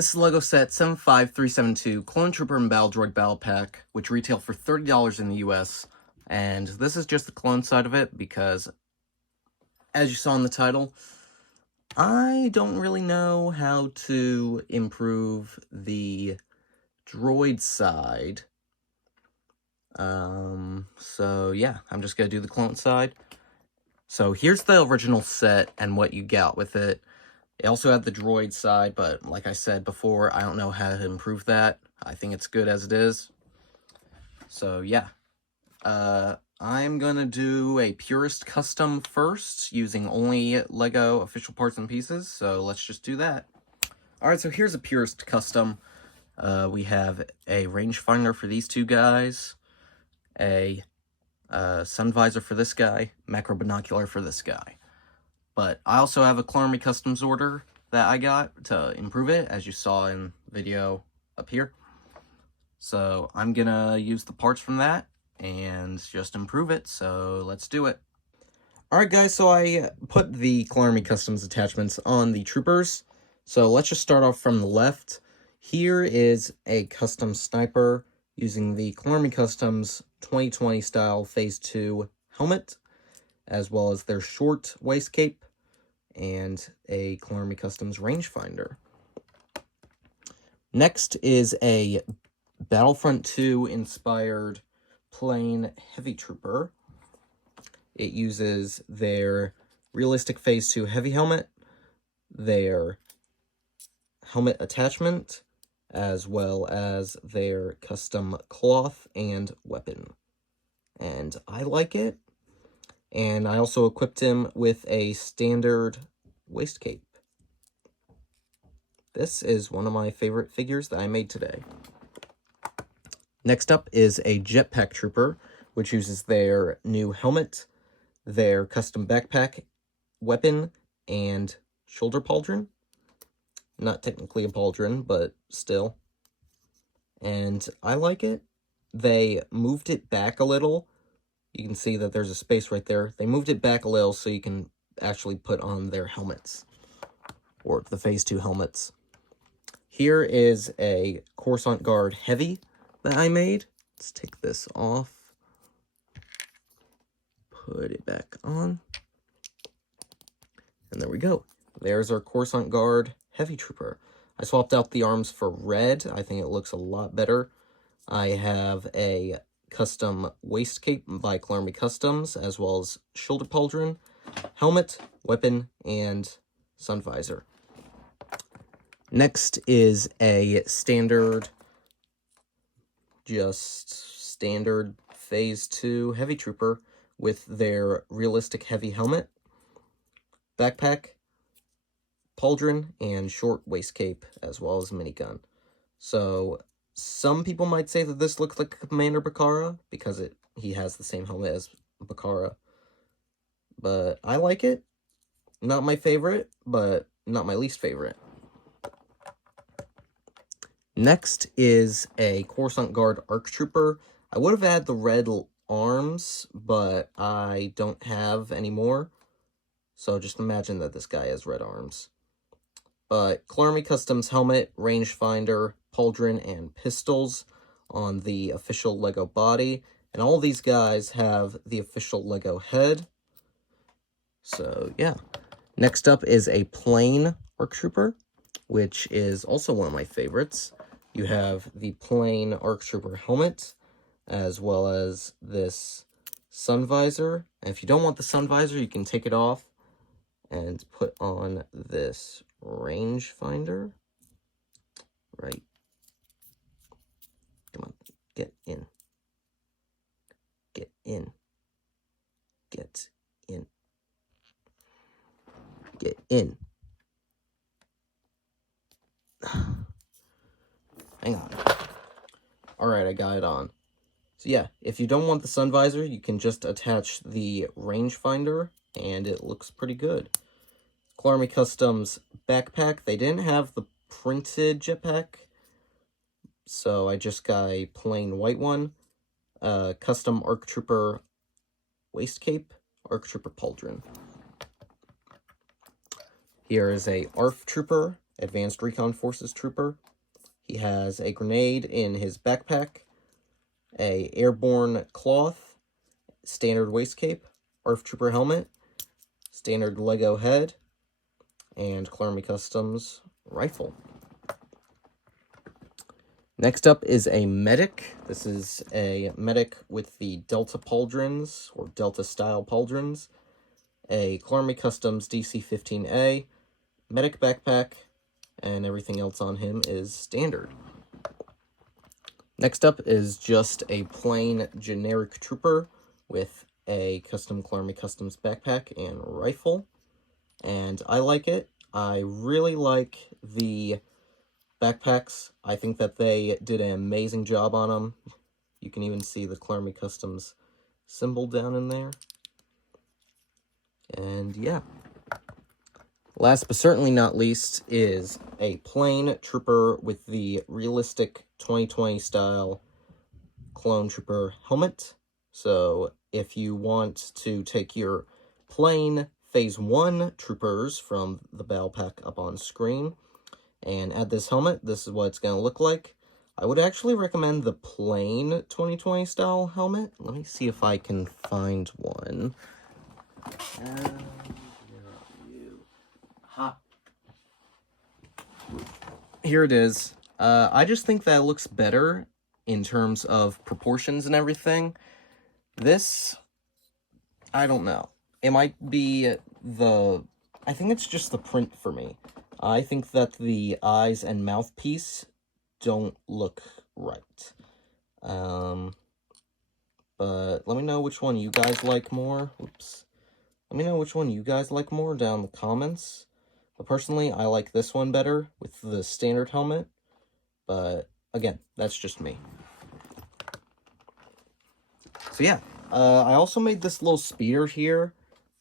This is LEGO set 75372 Clone Trooper and Battle Droid Battle Pack, which retail for $30 in the US. And this is just the clone side of it because, as you saw in the title, I don't really know how to improve the droid side. So yeah, I'm just going to do the clone side. So here's the original set and what you get with it. It also had the droid side, but like I said before, I don't know how to improve that. I think it's good as it is. So yeah, I'm gonna do a purist custom first, using only LEGO official parts and pieces, so let's just do that. Alright, so here's a purist custom. We have a rangefinder for these two guys, a sun visor for this guy, macro binocular for this guy. But I also have a Clone Army Customs order that I got to improve it, as you saw in the video up here. So I'm gonna use the parts from that and just improve it, so let's do it. Alright guys, so I put the Clone Army Customs attachments on the troopers. So let's just start off from the left. Here is a custom sniper using the Clone Army Customs 2020 style Phase 2 helmet, as well as their short waist cape, and a Clone Army Customs rangefinder. Next is a Battlefront 2 inspired plain heavy trooper. It uses their realistic Phase 2 heavy helmet, their helmet attachment, as well as their custom cloth and weapon. And I like it. And I also equipped him with a standard waist cape. This is one of my favorite figures that I made today. Next up is a jetpack trooper, which uses their new helmet, their custom backpack, weapon, and shoulder pauldron. Not technically a pauldron, but still. And I like it. They moved it back a little. You can see that there's a space right there. They moved it back a little so you can actually put on their helmets, or the Phase 2 helmets. Here is a Coruscant Guard Heavy that I made. Let's take this off. Put it back on. And there we go. There's our Coruscant Guard Heavy Trooper. I swapped out the arms for red. I think it looks a lot better. I have a custom waist cape by Clone Army Customs, as well as shoulder pauldron, helmet, weapon, and sun visor. Next is a standard Phase 2 heavy trooper with their realistic heavy helmet, backpack, pauldron, and short waist cape, as well as minigun. So some people might say that this looks like Commander Bakara because he has the same helmet as Bakara. But I like it. Not my favorite, but not my least favorite. Next is a Coruscant Guard Arc Trooper. I would have had the red arms, but I don't have any more. So just imagine that this guy has red arms. But Clone Army Customs helmet, rangefinder, pauldron, and pistols on the official LEGO body. And all these guys have the official LEGO head. So yeah. Next up is a plain ARC Trooper, which is also one of my favorites. You have the plain ARC Trooper helmet, as well as this sun visor. And if you don't want the sun visor, you can take it off and put on this rangefinder. Right. Come on, get in. Get in. Get in. Get in. Hang on. Alright, I got it on. So yeah, if you don't want the sun visor, you can just attach the rangefinder, and it looks pretty good. Clone Army Customs backpack. They didn't have the printed jetpack, so I just got a plain white one. Custom ARC Trooper waist cape, ARC Trooper pauldron. Here is a ARF Trooper, Advanced Recon Forces trooper. He has a grenade in his backpack, a airborne cloth, standard waist cape, ARF trooper helmet, standard Lego head, and Clarmy Customs rifle. Next up is a medic. This is a medic with the Delta pauldrons, or Delta-style pauldrons, a Clarmy Customs DC-15A, medic backpack, and everything else on him is standard. Next up is just a plain generic trooper with a custom Clarmy Customs backpack and rifle, and I like it. I really like the backpacks. I think that they did an amazing job on them. You can even see the Clarmy Customs symbol down in there. And yeah. Last but certainly not least is a plain trooper with the realistic 2020 style clone trooper helmet. So if you want to take your plain Phase 1 troopers from the battle pack up on screen and add this helmet, this is what it's going to look like. I would actually recommend the plain 2020 style helmet. Let me see if I can find one. Here it is. I just think that it looks better in terms of proportions and everything. This, I don't know. It might be I think it's just the print for me. I think that the eyes and mouthpiece don't look right. But let me know which one you guys like more. Oops. Let me know which one you guys like more down in the comments. But personally, I like this one better with the standard helmet. But again, that's just me. So yeah, I also made this little speeder here.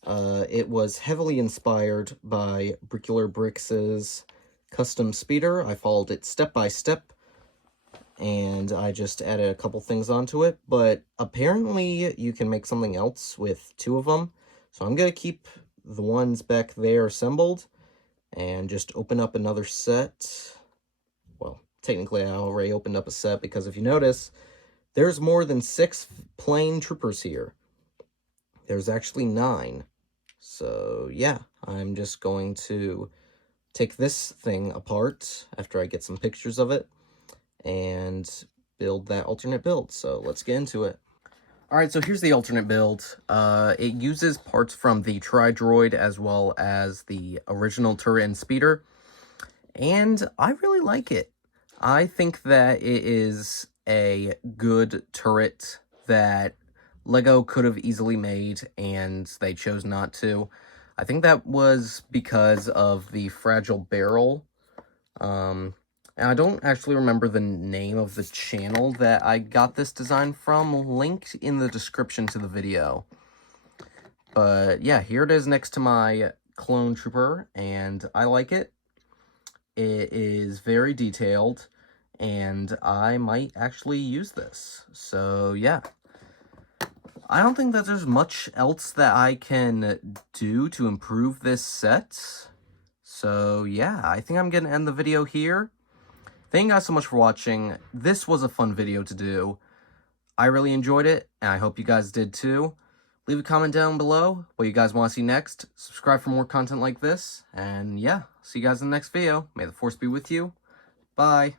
It was heavily inspired by Brickular Bricks' custom speeder. I followed it step by step, and I just added a couple things onto it. But apparently, you can make something else with 2 of them. So I'm going to keep the ones back there assembled and just open up another set. Well, technically I already opened up a set because if you notice, there's more than 6 plain troopers here. There's actually 9. So yeah, I'm just going to take this thing apart after I get some pictures of it and build that alternate build. So let's get into it. Alright, so here's the alternate build. It uses parts from the Tri-Droid as well as the original turret and speeder, and I really like it. I think that it is a good turret that LEGO could have easily made, and they chose not to. I think that was because of the fragile barrel. And I don't actually remember the name of the channel that I got this design from, linked in the description to the video. But yeah, here it is next to my clone trooper, and I like it. It is very detailed, and I might actually use this. So yeah. I don't think that there's much else that I can do to improve this set. So yeah, I think I'm going to end the video here. Thank you guys so much for watching. This was a fun video to do. I really enjoyed it, and I hope you guys did too. Leave a comment down below what you guys want to see next. Subscribe for more content like this. And yeah, see you guys in the next video. May the Force be with you. Bye.